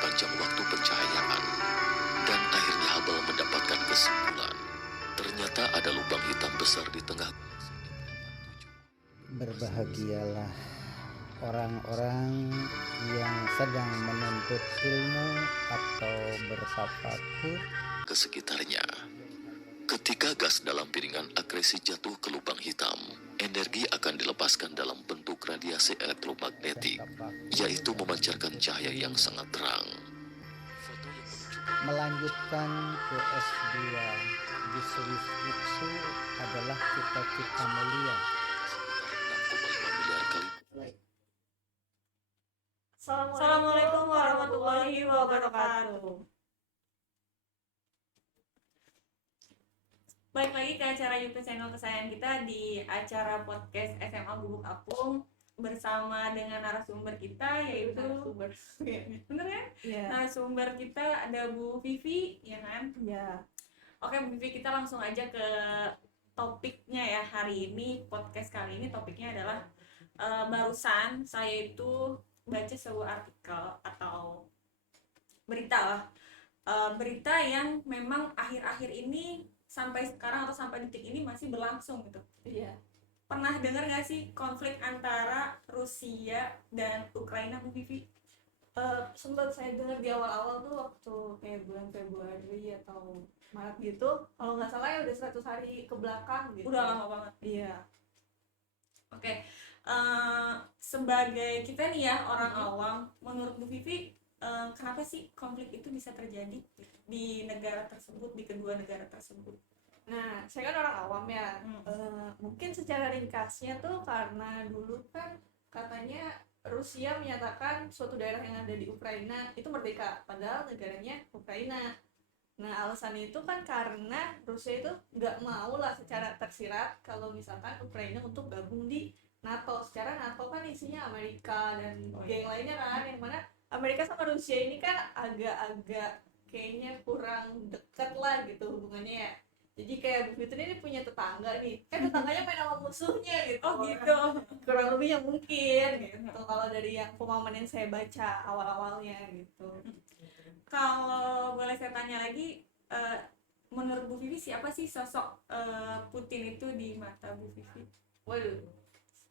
memperpanjang waktu pencahayaan. Dan akhirnya Hubble mendapatkan kesimpulan. Ternyata ada lubang hitam besar di tengah galaksi M87. Berbahagialah orang-orang yang sedang menuntut ilmu atau bertafakur ke sekitarnya. Ketika gas dalam piringan akresi jatuh ke lubang hitam, energi akan dilepaskan dalam bentuk radiasi elektromagnetik, yaitu memancarkan cahaya yang sangat terang. Foto yang menunjukkan melanjutkan ke S2 di Swiss itu adalah cita-cita mulia. sekitar 6,5 miliar kali. Assalamualaikum warahmatullahi wabarakatuh. Balik lagi ke acara YouTube channel kesayangan kita di acara podcast SMA Gubuk Apung bersama dengan narasumber kita yaitu bener ya? Iya. Narasumber kita ada Bu Vivi, ya kan? Ya. Oke, Bu Vivi, kita langsung aja ke topiknya ya hari ini. Podcast kali ini topiknya adalah barusan saya itu baca sebuah artikel atau berita lah, berita yang memang akhir-akhir ini sampai sekarang atau sampai detik ini masih berlangsung gitu. Iya. Pernah dengar nggak sih konflik antara Rusia dan Ukraina, Bu Vivi? Sempat saya dengar di awal-awal tuh waktu kayak bulan Februari atau Maret gitu, kalau nggak salah ya udah 100 hari ke belakang gitu. Udah lama banget. Iya. Oke, sebagai kita nih ya orang awam, menurut Bu Vivi kenapa sih konflik itu bisa terjadi di negara tersebut, di kedua negara tersebut? Nah, saya kan orang awam ya. Mungkin secara ringkasnya tuh karena dulu kan katanya Rusia menyatakan suatu daerah yang ada di Ukraina itu merdeka, padahal negaranya Ukraina. Nah, alasan itu kan karena Rusia itu nggak mau lah secara tersirat kalau misalkan Ukraina untuk gabung di NATO. Secara NATO kan isinya Amerika dan geng lainnya kan, yang mana Amerika sama Rusia ini kan agak-agak kayaknya kurang dekat lah gitu hubungannya ya. Jadi kayak Bu Fitri ini punya tetangga nih, kan tetangganya main sama musuhnya gitu. Oh gitu. Kurang lebih yang mungkin gitu kalau dari yang pemahaman yang saya baca awal-awalnya gitu. Kalau boleh saya tanya lagi, menurut Bu Vivi siapa sih sosok Putin itu di mata Bu Vivi? Waduh,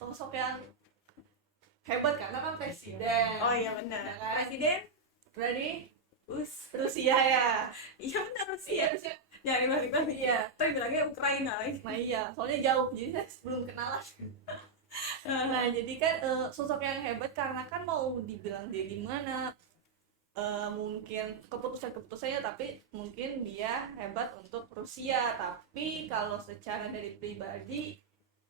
sosok yang hebat karena kan presiden. Oh iya benar. Ya kan? Presiden Berarti Rusia. ya. Iya benar, Rusia. Rusia. Jangan dibalik-balik. Iya. Tapi bilangnya Ukraina lagi. Nah iya, soalnya jauh jadi saya belum kenalan. Nah jadi kan sosok yang hebat karena kan mau dibilang dia gimana, mungkin keputusannya, tapi mungkin dia hebat untuk Rusia. Tapi kalau secara dari pribadi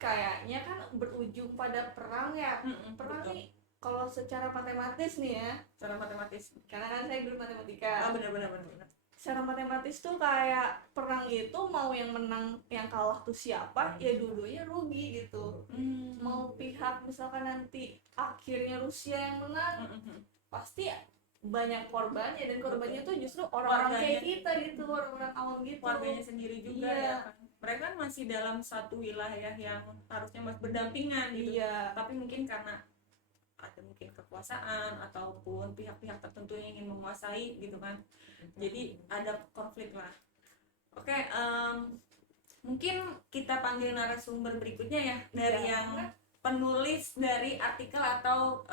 kayaknya kan berujung pada perang ya. Perang betul. nih kalau secara matematis nih ya, Secara matematis. karena kan saya guru matematika. Benar. Secara matematis tuh kayak perang itu mau yang menang yang kalah tuh siapa, ya dua-duanya rugi gitu. Mau pihak misalkan nanti akhirnya Rusia yang menang, pasti banyak korbannya, dan korbannya tuh justru orang-orang kayak kita gitu, orang-orang awam gitu. Keluarganya sendiri juga Iya. ya kan. Mereka kan masih dalam satu wilayah yang harusnya masih berdampingan gitu. Iya. Tapi mungkin karena ada mungkin kekuasaan ataupun pihak-pihak tertentu yang ingin menguasai gitu kan, jadi ada konflik lah. Oke, mungkin kita panggil narasumber berikutnya ya dari Ya. yang penulis dari artikel atau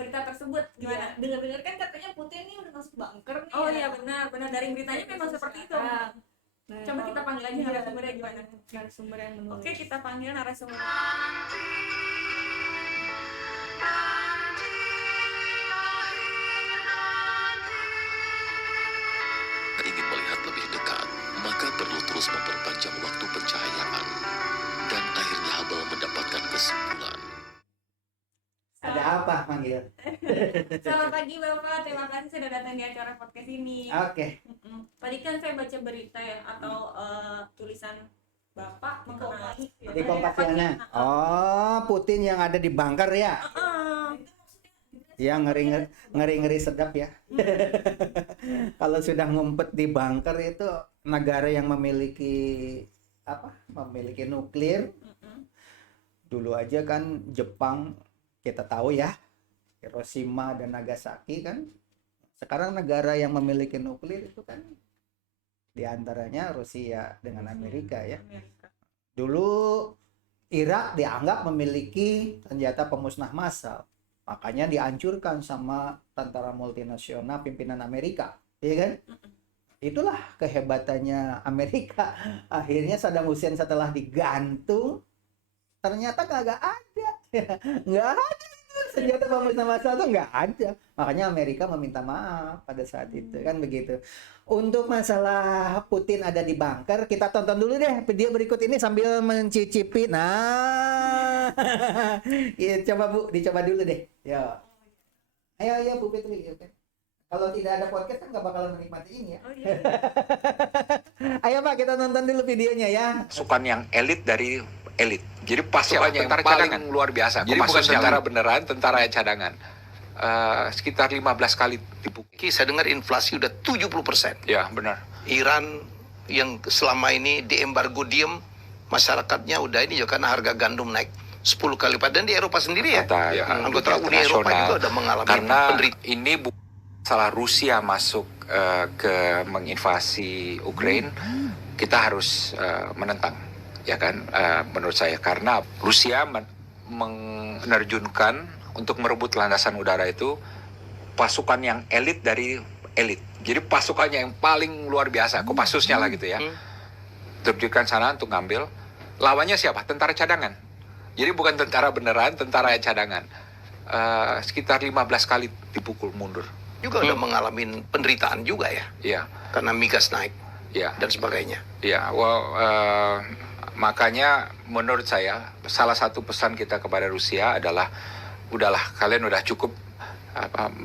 berita tersebut. Gimana? Iya. Dengar-dengar kan katanya Putin nih udah masuk bunker nih. Oh ya. iya benar dari beritanya memang seperti itu. Nah, Coba kita panggil aja iya, narasumbernya gimana. narasumber yang menulis. Oke, kita panggil narasumber. Ingin melihat lebih dekat, maka perlu terus memperpanjang waktu pencahayaan. Dan akhirnya Hubble mendapatkan kesimpulan. Ada apa manggil? Selamat pagi Bapak, terima kasih sudah datang di acara podcast ini. Oke. Tadi kan saya baca berita ya atau tulisan Bapak mengenai Di Kompasiana. Oh, Putin yang ada di bunker ya? Yang ngeri sedap ya. Kalau sudah ngumpet di bunker itu negara yang memiliki memiliki nuklir. Dulu aja kan Jepang kita tahu ya, Hiroshima dan Nagasaki kan Sekarang negara yang memiliki nuklir itu kan diantaranya Rusia dengan Amerika ya. Amerika. Dulu Irak dianggap memiliki senjata pemusnah massal, makanya dihancurkan sama tentara multinasional pimpinan Amerika, ya kan? Itulah kehebatannya Amerika. Akhirnya Saddam Hussein setelah digantung, ternyata kagak ada, nggak ada itu senjata pemusnah massal tuh nggak ada. Makanya Amerika meminta maaf pada saat itu, kan begitu. Untuk masalah Putin ada di bunker, kita tonton dulu deh video berikut ini sambil mencicipi. Nah, ya, coba Bu, dicoba dulu deh. Yo. Ayo Bu Fitri. Oke. Kalau tidak ada podcast kan nggak bakalan menikmati ini ya. Oh iya. Ayo Pak, kita nonton dulu videonya ya. Pasukan yang elit dari elit. Jadi pasukannya yang tentara paling cadangan. luar biasa. Jadi bukan Maksudnya tentara beneran, tentara cadangan. Sekitar 15 kali dipukul. Saya dengar inflasi udah 70%. Ya, benar. Iran yang selama ini diembargo diem, masyarakatnya udah ini juga karena harga gandum naik 10 kali lipat. Dan di Eropa sendiri ya, Kata anggota Uni Eropa juga udah mengalami karena penderitaan. ini salah Rusia masuk ke menginvasi Ukraina, kita harus menentang, ya kan? Menurut saya karena Rusia menerjunkan untuk merebut landasan udara itu pasukan yang elit dari elit. Jadi pasukannya yang paling luar biasa, Kopassusnya lah gitu ya. Terjunkan sana untuk ngambil. Lawannya siapa? Tentara cadangan. Jadi bukan tentara beneran, tentara cadangan. Sekitar 15 kali dipukul mundur. Juga udah mengalami penderitaan juga ya, Iya, karena migas naik iya. dan sebagainya. Ya, makanya menurut saya salah satu pesan kita kepada Rusia adalah udahlah, kalian udah cukup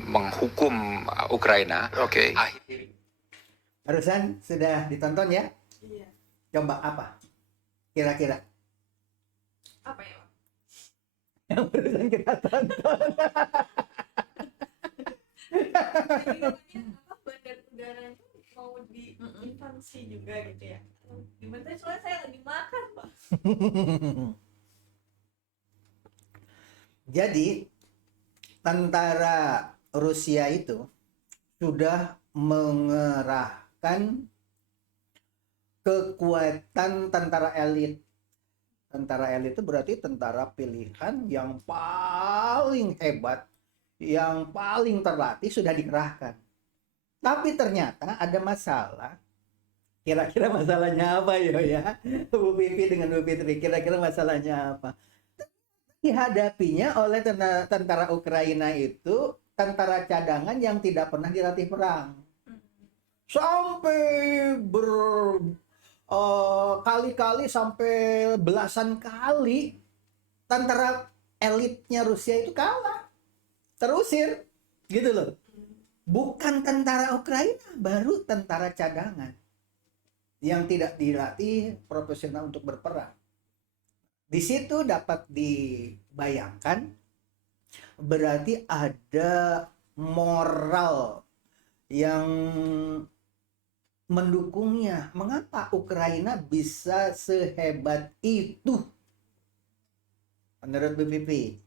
menghukum Ukraina. Oke. Akhiri. Barusan sudah ditonton ya? Iya. Coba apa? Kira-kira Apa ya, Pak? yang barusan kita tonton. Jadi katanya apa, bandar udaranya mau diinvasi juga gitu ya. Gimana soalnya saya lagi makan, Pak. Jadi tentara Rusia itu sudah mengerahkan kekuatan tentara elit. Tentara elit itu berarti tentara pilihan yang paling hebat, yang paling terlatih sudah dikerahkan. Tapi ternyata ada masalah. Kira-kira masalahnya apa ya? Bu Pipi dengan Bu Fitri, kira-kira masalahnya apa? Dihadapinya oleh tentara Ukraina itu tentara cadangan yang tidak pernah dilatih perang. Sampai kali-kali sampai belasan kali tentara elitnya Rusia itu kalah. Terusir gitu loh. Bukan tentara Ukraina, baru tentara cadangan yang tidak dilatih profesional untuk berperang. Di situ dapat dibayangkan berarti ada moral yang mendukungnya. Mengapa Ukraina bisa sehebat itu? Menurut Bu Pipi.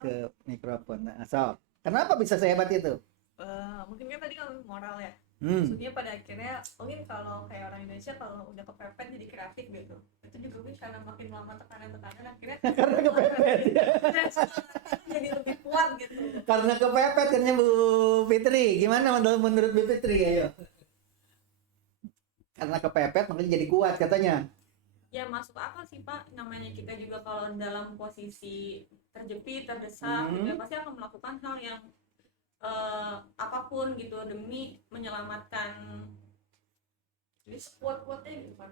Ke mikrofon. Nah, so, kenapa bisa sehebat itu? Mungkin kan tadi kalau moral ya. Hmm. Maksudnya pada akhirnya mungkin kalau kayak orang Indonesia kalau udah kepepet jadi kreatif gitu, itu juga mungkin karena makin lama tekanan akhirnya Karena kepepet. dan semangatnya itu jadi lebih kuat gitu. Karena kepepet katanya Bu Fitri. Gimana menurut Bu Fitri? Ayo. Karena kepepet makanya jadi kuat katanya. Ya masuk akal sih Pak, namanya kita juga kalau dalam posisi terjepit, terdesak, gitu ya, pasti akan melakukan hal yang apapun gitu demi menyelamatkan. Jadi sekuat-kuatnya gitu kan.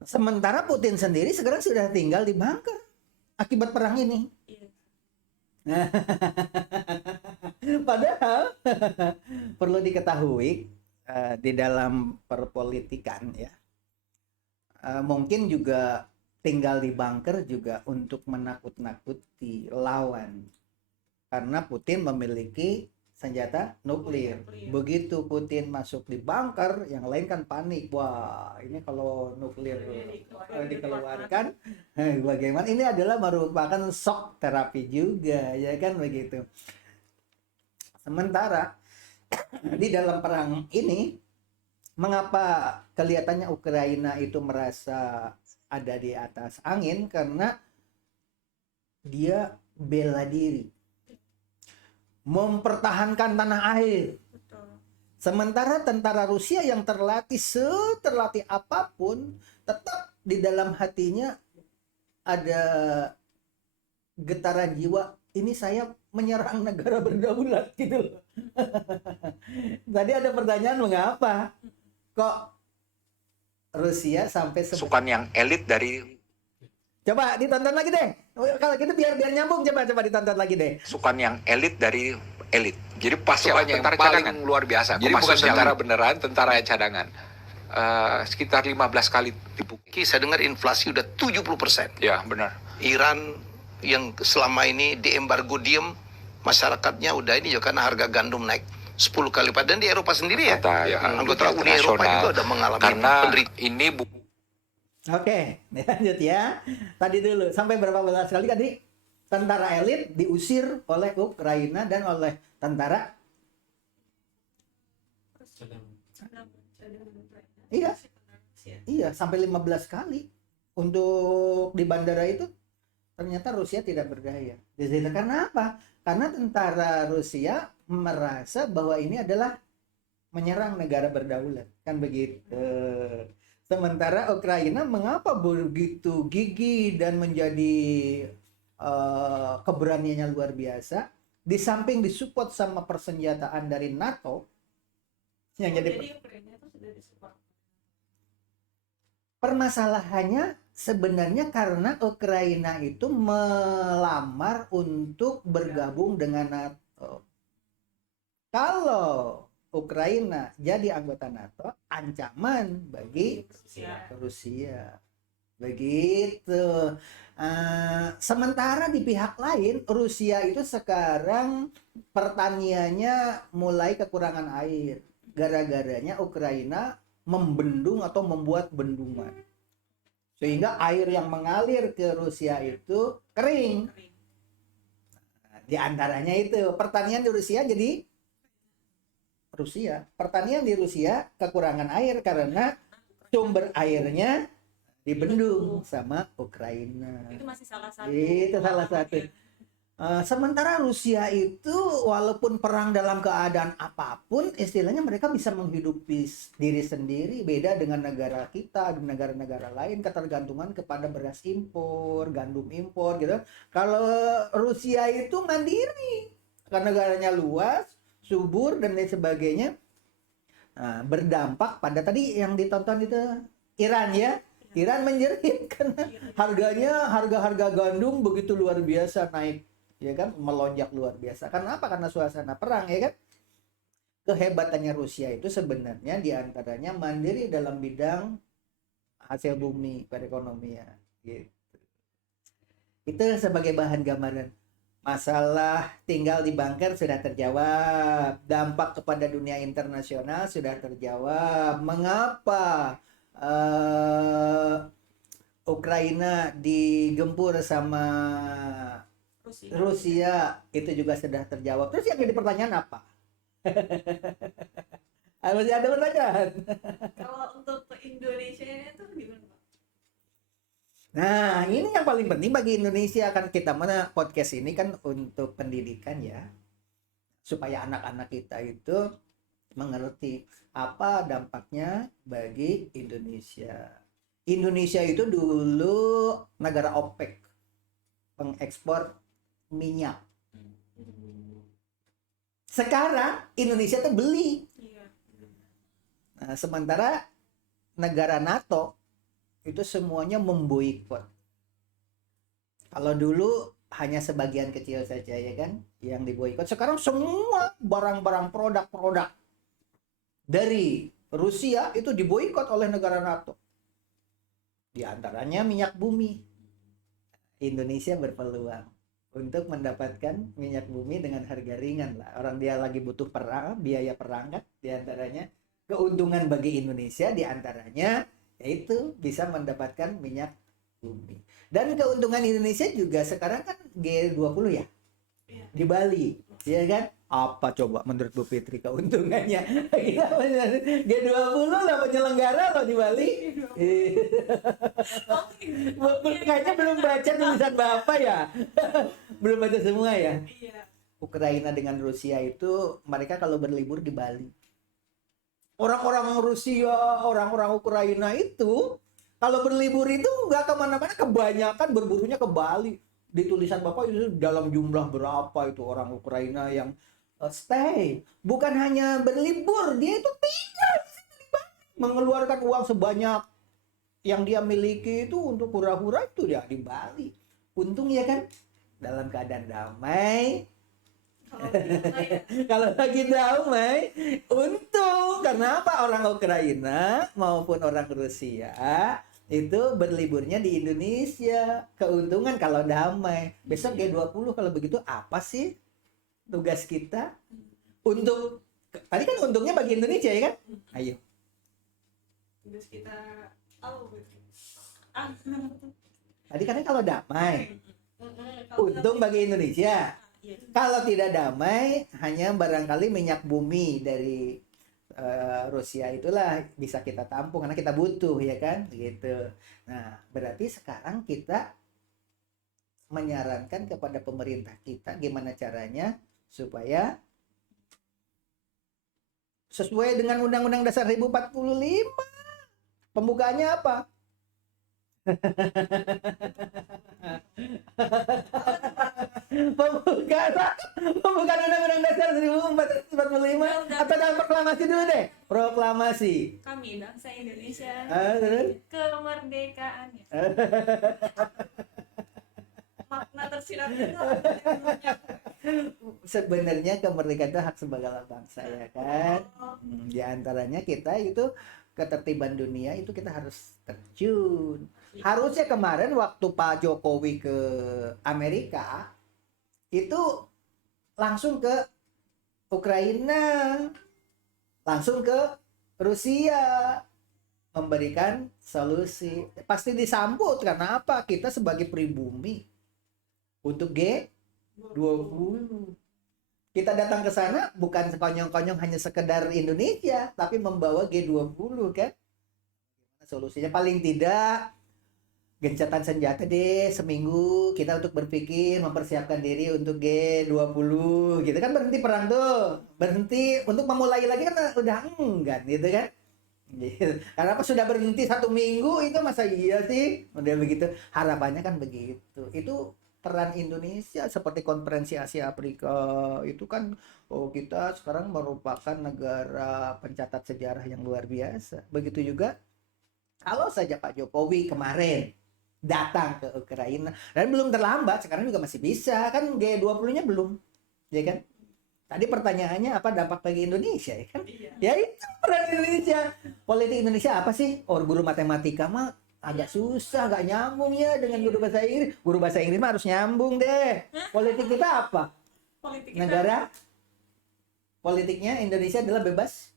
Sementara Putin sendiri sekarang sudah tinggal di bunker akibat perang ini. Iya. Padahal perlu diketahui di dalam perpolitikan ya, mungkin juga tinggal di bunker juga untuk menakut-nakuti lawan, karena Putin memiliki senjata nuklir. Begitu Putin masuk di bunker, yang lain kan panik. Wah, ini kalau nuklir dikeluarkan, bagaimana? Ini adalah merupakan shock terapi juga, ya kan begitu. Sementara di dalam perang ini, mengapa kelihatannya Ukraina itu merasa ada di atas angin? Karena dia bela diri, mempertahankan tanah air. Betul. Sementara tentara Rusia yang terlatih apapun, tetap di dalam hatinya ada getaran jiwa, ini saya menyerang negara berdaulat gitu loh. Tadi ada pertanyaan, mengapa kok Rusia sampai Pasukan yang elit dari Coba ditonton lagi deh. Kalau gitu biar nyambung, coba ditonton lagi deh. pasukan yang elit dari elit. Jadi pasukan yang tentara paling cadangan. luar biasa. Jadi bukan Kopassusnya tentara lagi. Beneran, tentara cadangan. Sekitar 15 kali dipukul. Saya dengar inflasi udah 70%. Ya, benar. Iran yang selama ini diembargo diem, masyarakatnya udah ini juga karena harga gandum naik 10 kali lipat. Dan di Eropa sendiri ya, Kata ya, anggota Uni Eropa internasional. juga udah mengalami Karena penderitaan. ini Oke, lanjut ya. Tadi dulu sampai berapa belas kali tadi tentara elit diusir oleh Ukraina dan oleh tentara Iya. Iya, sampai 15 kali. Untuk di bandara itu ternyata Rusia tidak berdaya. Jadi karena apa? Karena tentara Rusia merasa bahwa ini adalah menyerang negara berdaulat, kan begitu. Sementara Ukraina mengapa begitu gigih dan menjadi keberaniannya luar biasa, di samping disupport sama persenjataan dari NATO yang jadi Ukraina itu sudah disupport. permasalahannya sebenarnya karena Ukraina itu melamar untuk bergabung dengan NATO. Kalau Ukraina jadi anggota NATO, ancaman bagi Rusia. Begitu. Sementara di pihak lain, Rusia itu sekarang pertaniannya mulai kekurangan air. Gara-garanya Ukraina membendung atau membuat bendungan. Sehingga air yang mengalir ke Rusia itu kering. Di antaranya itu, pertanian di Rusia jadi pertanian di Rusia kekurangan air karena sumber airnya dibendung sama Ukraina. Itu masih salah satu. Itu salah satu. Sementara Rusia itu walaupun perang dalam keadaan apapun, istilahnya mereka bisa menghidupi diri sendiri. Beda dengan negara kita, negara-negara lain ketergantungan kepada beras impor, gandum impor gitu. Kalau Rusia itu mandiri, karena negaranya luas, subur dan lain sebagainya. Nah, berdampak pada tadi yang ditonton itu Iran ya. Iran menjerit karena harga gandum begitu luar biasa naik, ya kan, melonjak luar biasa. Karena apa? Karena suasana perang, ya kan. Kehebatannya Rusia itu sebenarnya diantaranya mandiri dalam bidang hasil bumi, perekonomian, gitu. Itu sebagai bahan gambaran. Masalah tinggal di bunker sudah terjawab. Dampak kepada dunia internasional sudah terjawab. Mengapa Ukraina digempur sama Rusia itu juga sudah terjawab. Terus yang jadi pertanyaan apa? Masih ada pertanyaan? Kalau untuk Indonesia ini tuh gimana, Pak? Nah, ini yang paling penting bagi Indonesia, kan kita mana podcast ini kan untuk pendidikan ya. Supaya anak-anak kita itu mengerti apa dampaknya bagi Indonesia. Indonesia itu dulu negara OPEC, pengekspor minyak. Sekarang Indonesia tuh beli. Nah, sementara negara NATO itu semuanya memboikot. Kalau dulu hanya sebagian kecil saja ya kan yang diboikot. Sekarang semua barang-barang produk-produk dari Rusia itu diboikot oleh negara NATO. Di antaranya minyak bumi. Indonesia berpeluang untuk mendapatkan minyak bumi dengan harga ringan lah. Orang dia lagi butuh perang, biaya perang kan, diantaranya keuntungan bagi Indonesia diantaranya yaitu bisa mendapatkan minyak bumi. Dan keuntungan Indonesia juga sekarang kan G20 ya, Iya. di Bali, ya kan? Apa coba menurut Bu Fitri keuntungannya? Kita G20 lah penyelenggara loh di Bali. Kayaknya belum baca tulisan Bapak ya. Belum baca semua ya. Iya. Ukraina dengan Rusia itu mereka kalau berlibur di Bali. Orang-orang Rusia, orang-orang Ukraina itu kalau berlibur itu nggak kemana-mana, kebanyakan berburunya ke Bali. Di tulisan Bapak itu dalam jumlah berapa itu orang Ukraina yang stay. Bukan hanya berlibur, dia itu tinggal di situ di Bali. Mengeluarkan uang sebanyak yang dia miliki itu untuk hura-hura itu dia di Bali. Untung ya kan, dalam keadaan damai. Kalau lagi damai, untung. Karena apa? Orang Ukraina maupun orang Rusia itu berliburnya di Indonesia. Keuntungan kalau damai. Besok G20 kalau begitu apa sih tugas kita? Untung. Tadi kan untungnya bagi Indonesia ya kan? Ayo. Tugas kita apa gitu? Tadi kan kalau damai, Kalau untung bagi Indonesia. Iya. Kalau tidak damai, hanya barangkali minyak bumi dari Rusia itulah bisa kita tampung karena kita butuh ya kan, gitu. Nah, berarti sekarang kita menyarankan kepada pemerintah kita gimana caranya supaya sesuai dengan Undang-Undang Dasar 1045. Pembukaannya apa? Pembukaan Undang-Undang Dasar 1445 atau dalam proklamasi dulu deh. Proklamasi. Kami bangsa Indonesia Terus? kemerdekaannya. makna tersirat itu Sebenarnya kemerdekaan itu hak sebagai bangsa ya kan. Di antaranya kita itu ketertiban dunia itu kita harus terjun. Harusnya kemarin waktu Pak Jokowi ke Amerika itu langsung ke Ukraina, langsung ke Rusia memberikan solusi. Pasti disambut karena apa? Kita sebagai pribumi untuk G20. Kita datang ke sana bukan sekonyong-konyong hanya sekedar Indonesia, tapi membawa G20 kan. Gimana solusinya? Paling tidak gencatan senjata deh seminggu kita untuk berpikir mempersiapkan diri untuk G20 gitu kan, berhenti perang tuh, berhenti untuk memulai lagi kan udah enggan gitu kan. Gitu. Karena apa sudah berhenti 1 minggu itu masa iya sih udah begitu, harapannya kan begitu. Itu peran Indonesia seperti konferensi Asia Afrika itu kan, oh kita sekarang merupakan negara pencatat sejarah yang luar biasa. Begitu juga kalau saja Pak Jokowi kemarin datang ke Ukraina, dan belum terlambat, sekarang juga masih bisa kan, G20-nya belum, ya kan? Tadi pertanyaannya apa dampak bagi Indonesia ya kan? iya. Ya itu peran Indonesia. Politik Indonesia apa sih? Oh, guru matematika mah agak susah, agak nyambung ya dengan guru bahasa Inggris. Guru bahasa Inggris mah harus nyambung deh. Politik kita apa? Politik kita Negara politiknya Indonesia adalah bebas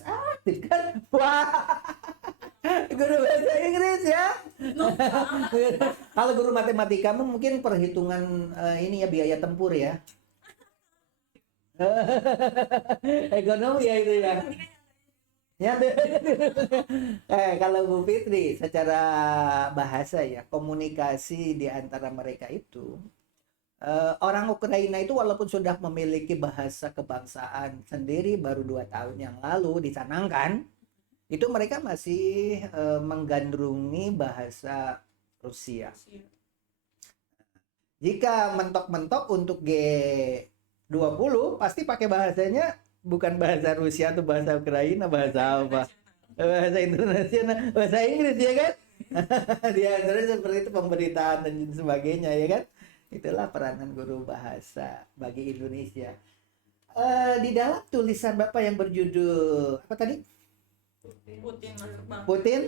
aktif kan? Wah, guru bahasa Inggris ya. Kalau guru matematika mah mungkin perhitungan ini ya biaya tempur ya. Ekonomi ya itu ya. Ya, kalau Bu Fitri secara bahasa ya, komunikasi di antara mereka itu orang Ukraina itu walaupun sudah memiliki bahasa kebangsaan sendiri baru 2 tahun yang lalu dicanangkan, itu mereka masih menggandrungi bahasa Rusia. Jika mentok-mentok untuk G20 pasti pakai bahasanya bukan bahasa Rusia atau bahasa Ukraina, bahasa apa? Bahasa internasional, bahasa Inggris ya kan? Dia seperti itu pemberitaan dan sebagainya ya kan? Itulah peranan guru bahasa bagi Indonesia. Di dalam tulisan Bapak yang berjudul apa tadi? Putin masuk bang. Putin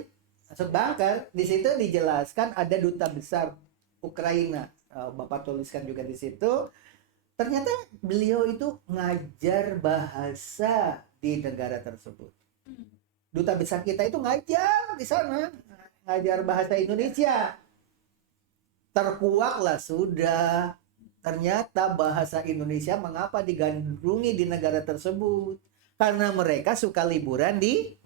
masuk bunker. Di situ dijelaskan ada duta besar Ukraina Bapak tuliskan juga di situ. Ternyata beliau itu ngajar bahasa di negara tersebut. Duta besar kita itu ngajar di sana, ngajar bahasa Indonesia. Terkuaklah sudah. Ternyata bahasa Indonesia mengapa digandrungi di negara tersebut? Karena mereka suka liburan di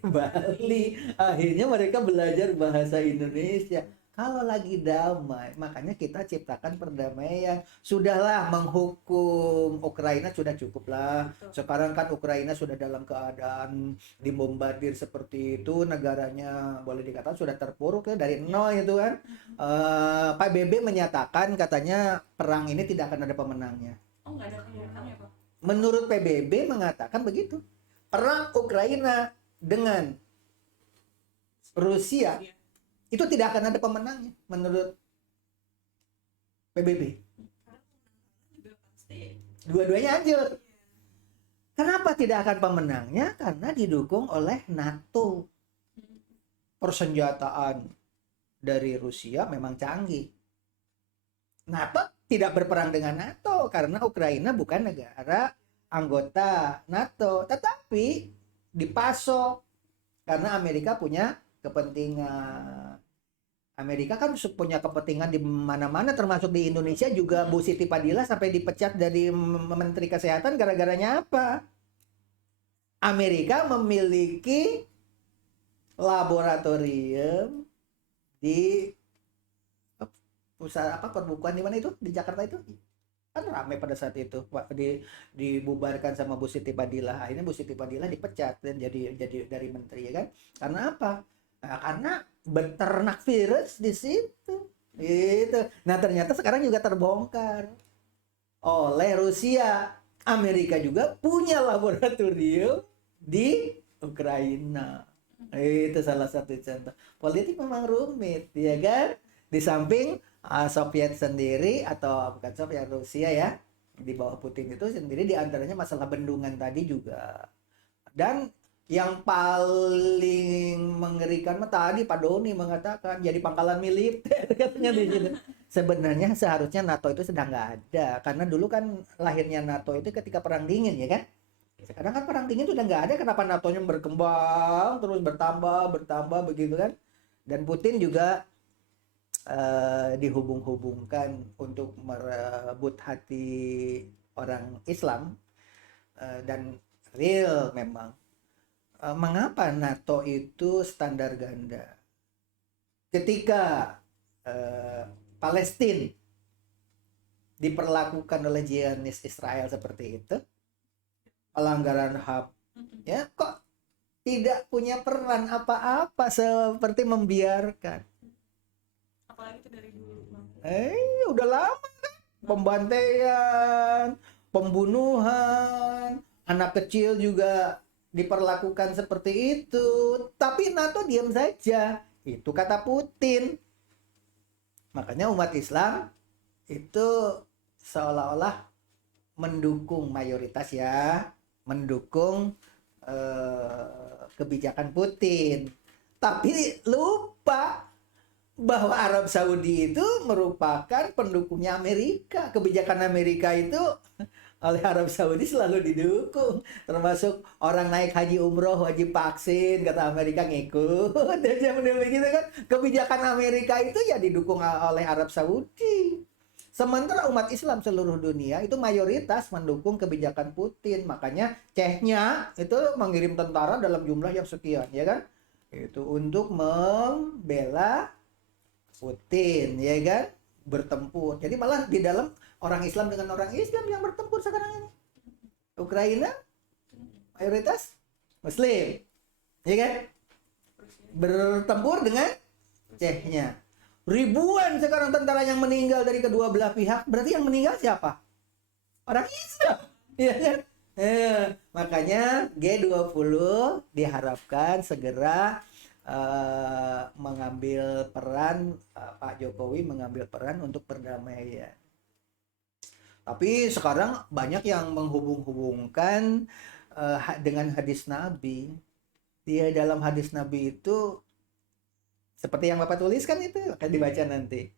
Bali. Akhirnya mereka belajar bahasa Indonesia. Kalau lagi damai, makanya kita ciptakan perdamaian. Sudahlah menghukum Ukraina sudah cukup lah. Sekarang kan Ukraina sudah dalam keadaan dibombardir seperti itu, negaranya boleh dikatakan sudah terpuruk ya dari nol itu kan. PBB menyatakan katanya perang ini tidak akan ada pemenangnya. Oh, nggak ada pemenangnya, Pak. Menurut PBB mengatakan begitu. Perang Ukraina dengan Rusia itu tidak akan ada pemenangnya menurut PBB. Juga pasti. Dua-duanya hancur. Kenapa tidak akan pemenangnya? Karena didukung oleh NATO. Persenjataan dari Rusia memang canggih. NATO tidak berperang dengan NATO karena Ukraina bukan negara anggota NATO, tetapi dipasok karena Amerika punya kepentingan. Amerika kan punya kepentingan di mana-mana termasuk di Indonesia juga. Bu Siti Fadila sampai dipecat dari Menteri Kesehatan gara-garanya apa? Amerika memiliki laboratorium di pusat perbukuan di mana itu? Di Jakarta itu? Kan ramai pada saat itu. Dibubarkan sama Bu Siti Fadila. Akhirnya Bu Siti Fadila dipecat dan jadi dari menteri ya kan? Karena apa? Nah, karena beternak virus di situ. Itu. Nah, ternyata sekarang juga terbongkar oleh Rusia. Amerika juga punya laboratorium di Ukraina. Itu salah satu contoh. Politik memang rumit, ya kan? Di samping Soviet sendiri atau bukan Soviet, Rusia ya, di bawah Putin itu sendiri diantaranya masalah bendungan tadi juga. Dan yang paling mengerikan tadi Pak Doni mengatakan jadi pangkalan militer katanya di situ. Sebenarnya seharusnya NATO itu sedang nggak ada karena dulu kan lahirnya NATO itu ketika perang dingin ya kan. Sekarang kan perang dingin sudah nggak ada, kenapa NATO-nya berkembang terus bertambah begitu kan. Dan Putin juga dihubung-hubungkan untuk merebut hati orang Islam dan real memang. Mengapa NATO itu standar ganda? Ketika Palestina diperlakukan oleh Zionis Israel seperti itu, pelanggaran HAM, ya kok tidak punya peran apa-apa seperti membiarkan. Apalagi itu dari dulu, Bang. Udah lama kan? Pembantaian, pembunuhan, anak kecil juga diperlakukan seperti itu, tapi NATO diam saja. Itu kata Putin. Makanya umat Islam itu seolah-olah mendukung mayoritas ya, mendukung kebijakan Putin. Tapi lupa bahwa Arab Saudi itu merupakan pendukungnya Amerika. Kebijakan Amerika itu oleh Arab Saudi selalu didukung, termasuk orang naik haji umroh wajib vaksin, kata Amerika ngikut. Dan begitu kan, kebijakan Amerika itu ya didukung oleh Arab Saudi. Sementara umat Islam seluruh dunia itu mayoritas mendukung kebijakan Putin. Makanya Chechnya itu mengirim tentara dalam jumlah yang sekian, ya kan? Itu untuk membela Putin, ya kan? Bertempur. Jadi malah di dalam orang Islam dengan orang Islam yang bertempur sekarang ini. Ukraina mayoritas Muslim, ya kan? Bertempur dengan Chechnya. Ribuan sekarang tentara yang meninggal dari kedua belah pihak. Berarti yang meninggal siapa? Orang Islam, ya kan? Makanya G20 diharapkan segera mengambil peran, Pak Jokowi mengambil peran untuk perdamaian. Tapi sekarang banyak yang menghubung-hubungkan dengan hadis Nabi. Dia dalam hadis Nabi itu seperti yang Bapak tuliskan itu akan dibaca nanti.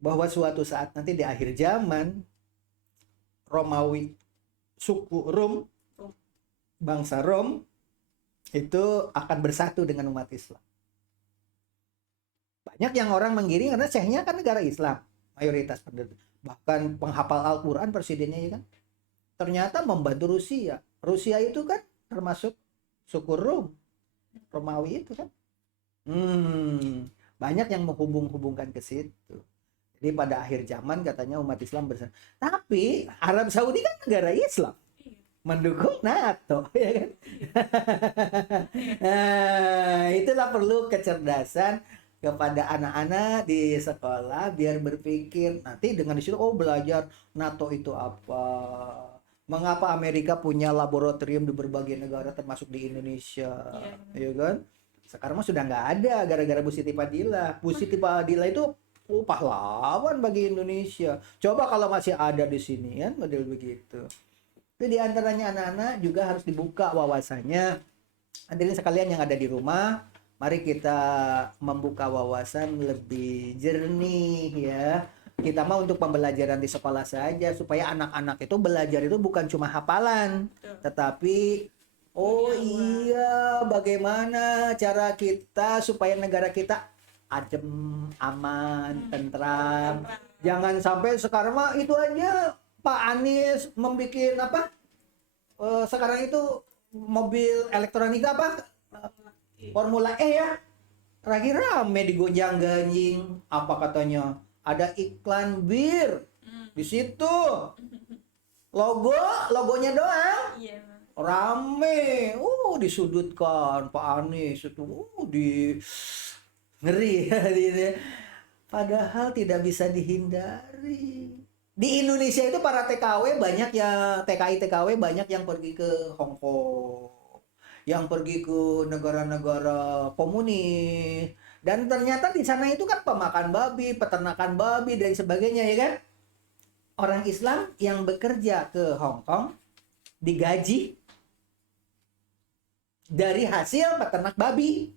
bahwa suatu saat nanti di akhir zaman Romawi, suku Rom, bangsa Rom itu akan bersatu dengan umat Islam. Banyak yang orang menggiring karena Chechnya kan negara Islam, mayoritas penduduk. Bahkan penghafal Al-Quran presidennya ya kan. Ternyata membantu Rusia. Rusia itu kan termasuk suku Rom, Romawi itu kan. Banyak yang menghubung-hubungkan ke situ. Jadi pada akhir zaman katanya umat Islam bersatu. Tapi Arab Saudi kan negara Islam, mendukung NATO, ya kan? Nah, itulah perlu kecerdasan kepada anak-anak di sekolah biar berpikir nanti dengan disitu belajar NATO itu apa, mengapa Amerika punya laboratorium di berbagai negara termasuk di Indonesia, ya kan? Sekarang mah sudah nggak ada gara-gara Bu Siti Fadila. Bu Siti Fadila itu pahlawan bagi Indonesia. Coba kalau masih ada di sini kan model begitu. Itu diantaranya anak-anak juga harus dibuka wawasannya. Hadirin sekalian yang ada di rumah, mari kita membuka wawasan lebih jernih ya. Kita mau untuk pembelajaran di sekolah saja supaya anak-anak itu belajar itu bukan cuma hafalan, tetapi iya bagaimana cara kita supaya negara kita adem, aman, tentram. Jangan sampai sekarang mah itu aja Pak Anies membikin apa? Sekarang itu mobil elektronik apa? Formula E ya. Terakhir rame digonjang-ganjing. Apa katanya? Ada iklan bir di situ. Logonya doang. Iya. Rame. Disudutkan Pak Anies itu. Ngeri ya. Padahal tidak bisa dihindari. Di Indonesia itu para TKW banyak yang TKI banyak yang pergi ke Hong Kong, yang pergi ke negara-negara komunis, dan ternyata di sana itu kan pemakan babi, peternakan babi dan sebagainya ya kan. Orang Islam yang bekerja ke Hong Kong digaji dari hasil peternak babi.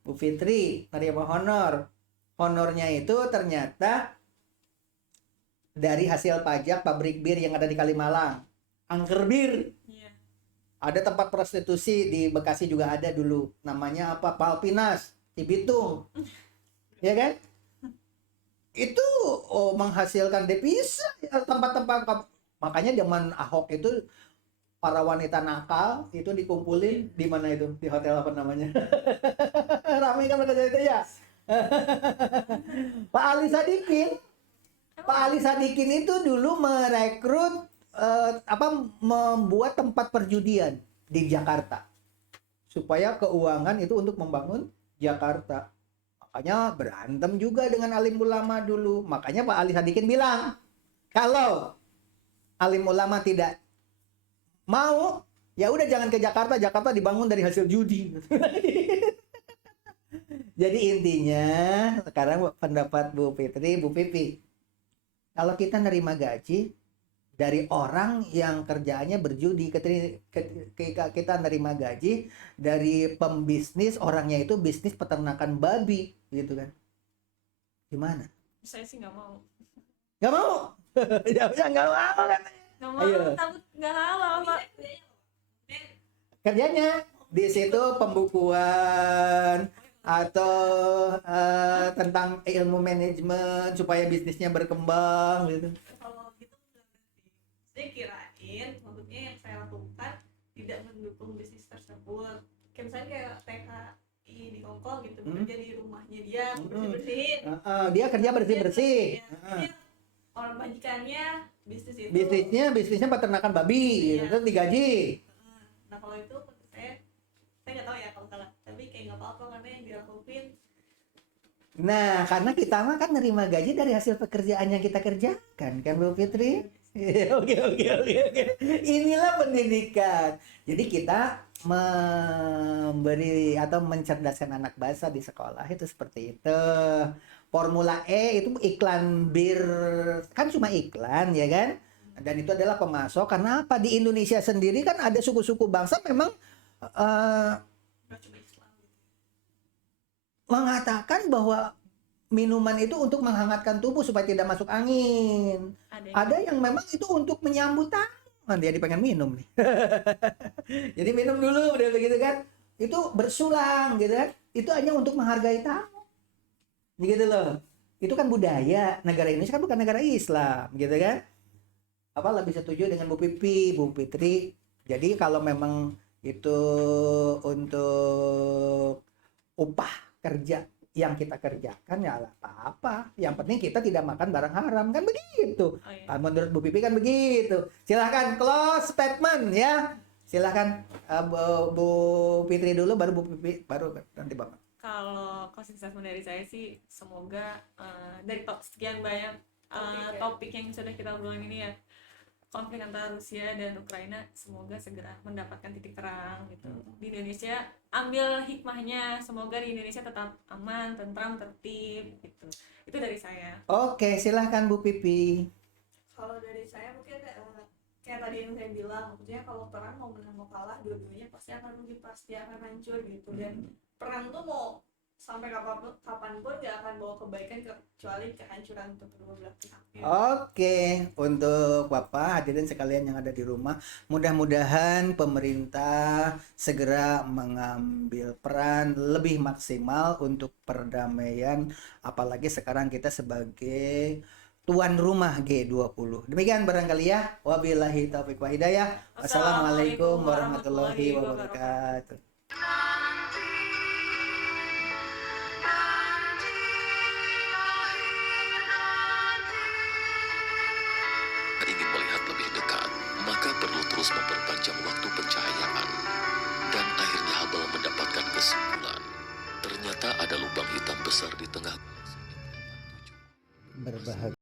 Bu Fitri nerima honor. Honornya itu ternyata dari hasil pajak pabrik bir yang ada di Kalimalang. Angker bir. Iya. Ada tempat prostitusi di Bekasi juga ada dulu. Namanya apa? Palpinas di Bitung. Ya kan? Itu menghasilkan devisa ya, tempat-tempat. Makanya zaman Ahok itu para wanita nakal itu dikumpulin di mana itu? Di hotel apa namanya? Ramai kan mereka itu ya. Pak Ali Sadikin itu dulu merekrut membuat tempat perjudian di Jakarta supaya keuangan itu untuk membangun Jakarta. Makanya berantem juga dengan alim ulama dulu. Makanya Pak Ali Sadikin bilang kalau alim ulama tidak mau, ya udah jangan ke Jakarta. Jakarta dibangun dari hasil judi. Jadi intinya sekarang pendapat Bu Fitri, Bu Pipi, kalau kita nerima gaji dari orang yang kerjaannya berjudi, ketika kita nerima gaji dari pembisnis, orangnya itu bisnis peternakan babi, gitu kan? Gimana? Saya sih nggak mau. Nggak mau? Jawabnya nggak mau katanya. Nggak mau, Ayo. takut nggak halal Pak. Kerjanya di situ pembukuan atau tentang ilmu manajemen supaya bisnisnya berkembang gitu. Kalau gitu saya kirain maksudnya yang saya lakukan tidak mendukung bisnis tersebut. Kayak misalnya kayak TKI di Hongkong gitu, bekerja di rumahnya dia bersih-bersihin. Dia kerja bersih-bersih. Dia orang majikannya bisnis itu. Bisnisnya peternakan babi, gitu. Terus digaji. Nah kalau itu menurut saya nggak tahu ya kalau salah, tapi kayak nggak apa-apa karena yang dilakuin. Nah, karena kita mah kan nerima gaji dari hasil pekerjaan yang kita kerjakan, kan Bu Fitri? Oke. Inilah pendidikan. Jadi kita memberi atau mencerdaskan anak bangsa di sekolah itu seperti itu. Formula E itu iklan bir, kan cuma iklan ya kan? Dan itu adalah pemasok. Karena apa? Di Indonesia sendiri kan ada suku-suku bangsa memang Nggak cuma Islam gitu. mengatakan bahwa minuman itu untuk menghangatkan tubuh supaya tidak masuk angin. Ada yang memang itu untuk menyambut tamu. Dia pengen minum nih. Jadi minum dulu, udah begitu kan. Itu bersulang gitu kan. Itu hanya untuk menghargai tamu. Gitu loh. Itu kan budaya. Negara Indonesia kan bukan negara Islam, gitu kan. Apa lebih setuju dengan Bu Pipi, Bu Fitri. Jadi kalau memang itu untuk upah kerja yang kita kerjakan ya apa-apa. Yang penting kita tidak makan barang haram, kan begitu. Oh, iya. Menurut Bu Pipi kan begitu. Silahkan close statement ya. Silahkan Bu Fitri dulu, baru Bu Pipi, baru nanti Bapak. Kalau closing statement dari saya sih, semoga dari sekian banyak topik yang sudah kita obrolin ini ya, konflik antara Rusia dan Ukraina semoga segera mendapatkan titik terang gitu. Di Indonesia ambil hikmahnya, semoga di Indonesia tetap aman, tentram, tertib gitu. Itu dari saya. Oke, silahkan Bu Pipi. Kalau dari saya mungkin kayak tadi yang saya bilang, maksudnya kalau perang mau menang mau kalah, dua-duanya pasti akan rugi, pasti akan hancur gitu. Dan perang tuh mau sampai kapanpun gak akan bawa kebaikan kecuali kehancuran untuk kedua belah pihak. Oke, untuk Bapak hadirin sekalian yang ada di rumah, mudah-mudahan pemerintah segera mengambil peran lebih maksimal untuk perdamaian, apalagi sekarang kita sebagai tuan rumah G20. Demikian barangkali ya. Wabillahi taufiq wa hidayah. Wassalamualaikum warahmatullahi wabarakatuh. Ingin melihat lebih dekat, maka perlu terus memperpanjang waktu pencahayaan. Dan akhirnya Hubble mendapatkan kesimpulan. Ternyata ada lubang hitam besar di tengah Berbahagia.